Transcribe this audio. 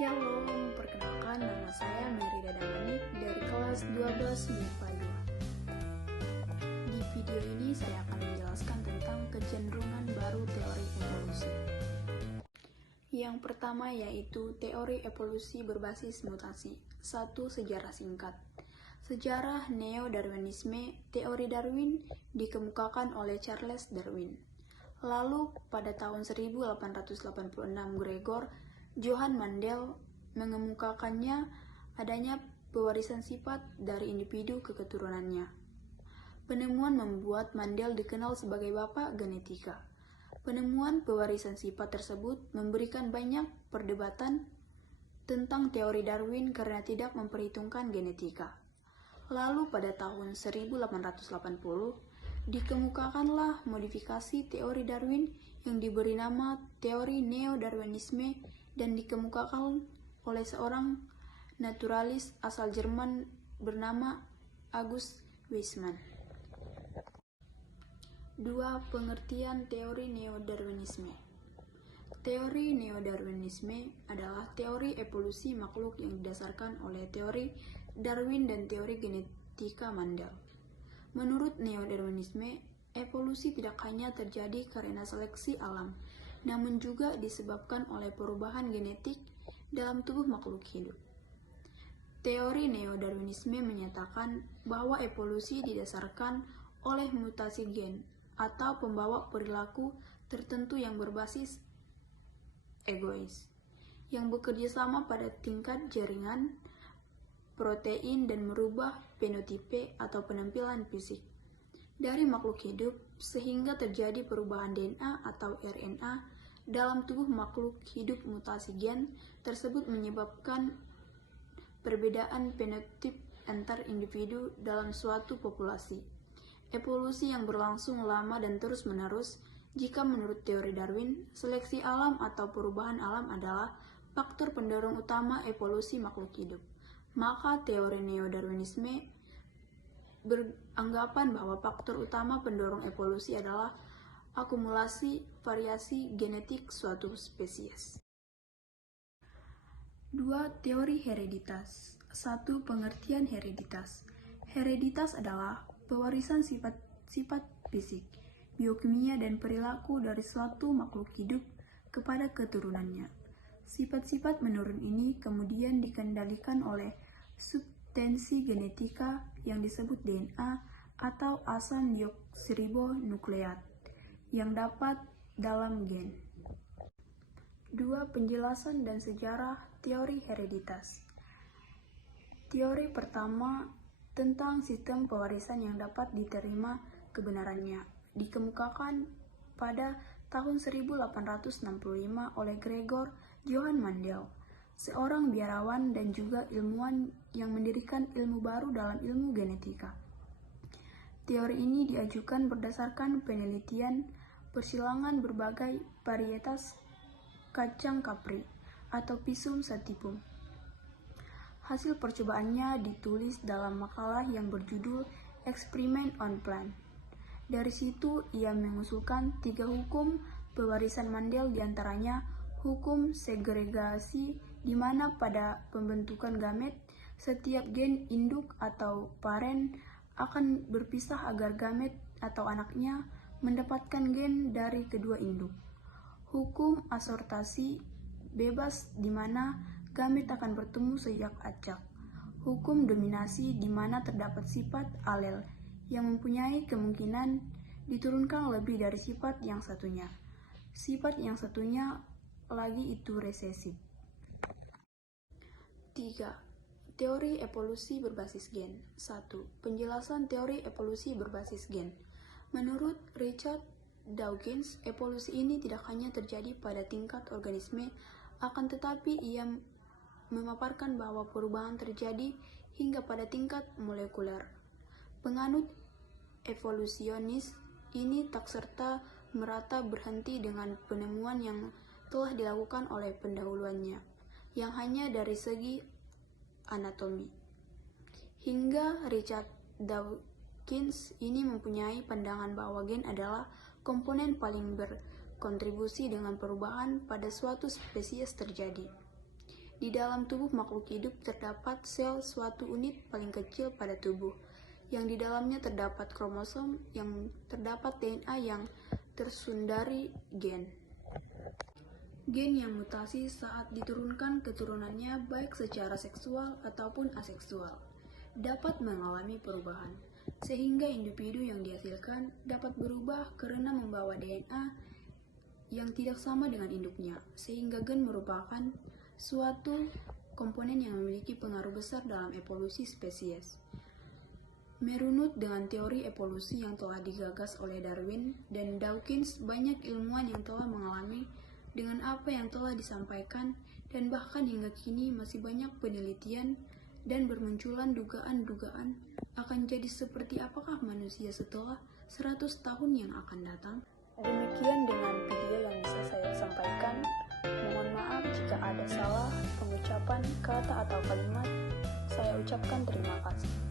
Halo, perkenalkan nama saya Merida Damanik dari kelas 12 MIPA 2. Di video ini saya akan menjelaskan tentang kecenderungan baru teori evolusi. Yang pertama yaitu teori evolusi berbasis mutasi. 1. Sejarah singkat. Sejarah Neo-Darwinisme, teori Darwin dikemukakan oleh Charles Darwin. Lalu pada tahun 1886 Gregor Johann Mendel mengemukakannya adanya pewarisan sifat dari individu ke keturunannya. Penemuan membuat Mendel dikenal sebagai bapak genetika. Penemuan pewarisan sifat tersebut memberikan banyak perdebatan tentang teori Darwin karena tidak memperhitungkan genetika. Lalu pada tahun 1880 dikemukakanlah modifikasi teori Darwin yang diberi nama teori Neo-Darwinisme dan dikemukakan oleh seorang naturalis asal Jerman bernama August Weismann. 2. Pengertian teori Neo-Darwinisme. Teori Neo-Darwinisme adalah teori evolusi makhluk yang didasarkan oleh teori Darwin dan teori genetika Mendel. Menurut Neo-Darwinisme, evolusi tidak hanya terjadi karena seleksi alam, namun juga disebabkan oleh perubahan genetik dalam tubuh makhluk hidup. Teori Neo-Darwinisme menyatakan bahwa evolusi didasarkan oleh mutasi gen atau pembawa perilaku tertentu yang berbasis egois, yang bekerja sama pada tingkat jaringan protein dan merubah fenotipe atau penampilan fisik dari makhluk hidup sehingga terjadi perubahan DNA atau RNA dalam tubuh makhluk hidup. Mutasi gen tersebut menyebabkan perbedaan fenotip antar individu dalam suatu populasi. Evolusi yang berlangsung lama dan terus-menerus. Jika menurut teori Darwin, seleksi alam atau perubahan alam adalah faktor pendorong utama evolusi makhluk hidup, maka teori Neo-Darwinisme beranggapan bahwa faktor utama pendorong evolusi adalah akumulasi variasi genetik suatu spesies. 2. Teori hereditas. 1. Pengertian hereditas. Hereditas adalah pewarisan sifat-sifat fisik, biokimia, dan perilaku dari suatu makhluk hidup kepada keturunannya. Sifat-sifat menurun ini kemudian dikendalikan oleh substansi genetika yang disebut DNA atau asam deoksiribonukleat yang dapat dalam gen. 2. Penjelasan dan sejarah teori hereditas. Teori pertama tentang sistem pewarisan yang dapat diterima kebenarannya dikemukakan pada tahun 1865 oleh Gregor Johann Mendel, seorang biarawan dan juga ilmuwan yang mendirikan ilmu baru dalam ilmu genetika. Teori ini diajukan berdasarkan penelitian persilangan berbagai varietas kacang kapri atau Pisum sativum. Hasil percobaannya ditulis dalam makalah yang berjudul Experiment on Plant. Dari situ ia mengusulkan 3 hukum pewarisan Mendel, diantaranya hukum segregasi, di mana pada pembentukan gamet setiap gen induk atau paren akan berpisah agar gamet atau anaknya mendapatkan gen dari kedua induk. Hukum asortasi bebas, di mana gamet akan bertemu sejak acak. Hukum dominasi, di mana terdapat sifat alel yang mempunyai kemungkinan diturunkan lebih dari sifat yang satunya. Sifat yang satunya lagi itu resesif. 3. Teori evolusi berbasis gen. 1. Penjelasan teori evolusi berbasis gen. Menurut Richard Dawkins, evolusi ini tidak hanya terjadi pada tingkat organisme, akan tetapi ia memaparkan bahwa perubahan terjadi hingga pada tingkat molekuler. Penganut evolusionis ini tak serta merata berhenti dengan penemuan yang telah dilakukan oleh pendahuluannya, yang hanya dari segi anatomi. Hingga Richard Dawkins ini mempunyai pandangan bahwa gen adalah komponen paling berkontribusi dengan perubahan pada suatu spesies terjadi. Di dalam tubuh makhluk hidup terdapat sel, suatu unit paling kecil pada tubuh, yang di dalamnya terdapat kromosom, yang terdapat DNA yang tersundari gen. Gen yang mutasi saat diturunkan keturunannya baik secara seksual ataupun aseksual dapat mengalami perubahan, sehingga individu yang dihasilkan dapat berubah karena membawa DNA yang tidak sama dengan induknya, sehingga gen merupakan suatu komponen yang memiliki pengaruh besar dalam evolusi spesies. Merunut dengan teori evolusi yang telah digagas oleh Darwin dan Dawkins, banyak ilmuwan yang telah mengalami dengan apa yang telah disampaikan, dan bahkan hingga kini masih banyak penelitian dan bermunculan dugaan-dugaan akan jadi seperti apakah manusia setelah 100 tahun yang akan datang. Demikian dengan video yang bisa saya sampaikan. Mohon maaf jika ada salah pengucapan kata atau kalimat. Saya ucapkan terima kasih.